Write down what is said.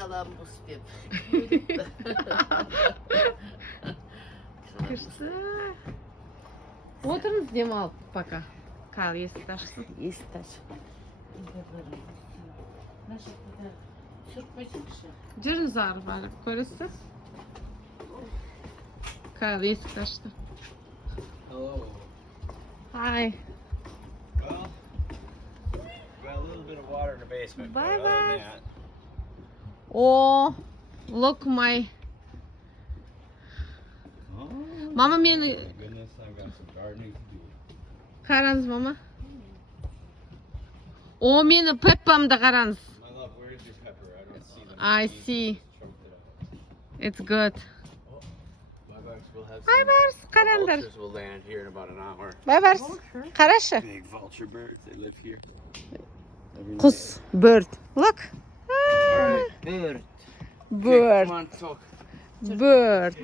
Kalamus деп. Күшті. Отырыңыз демалып пока. Кал, есікті ашсын. Есікті ашып. Мына жақта түсіріп қойсаңшы. Жүріңіз ары барып көресіз. Кал, есікті ашты. Hello. Hi. Well, got a little bit of water in the basement. Bye but other bye. than that, Oh, look my. Mama meni my goodness, I've got some gardening to do. қараңыз, мама. О, мені пеппамды қараңыз. My love, where is your pepper? I don't see them. I Just see. choked it out. It's good. Bye-bye. We'll have Bye some bye, қараңдар. vultures will land here in about an hour. Bye bye. Қарашы. Big vulture birds, they live here. Every Құс, bird. Look. night. All right, bird. Bird. Come on, talk. Bird.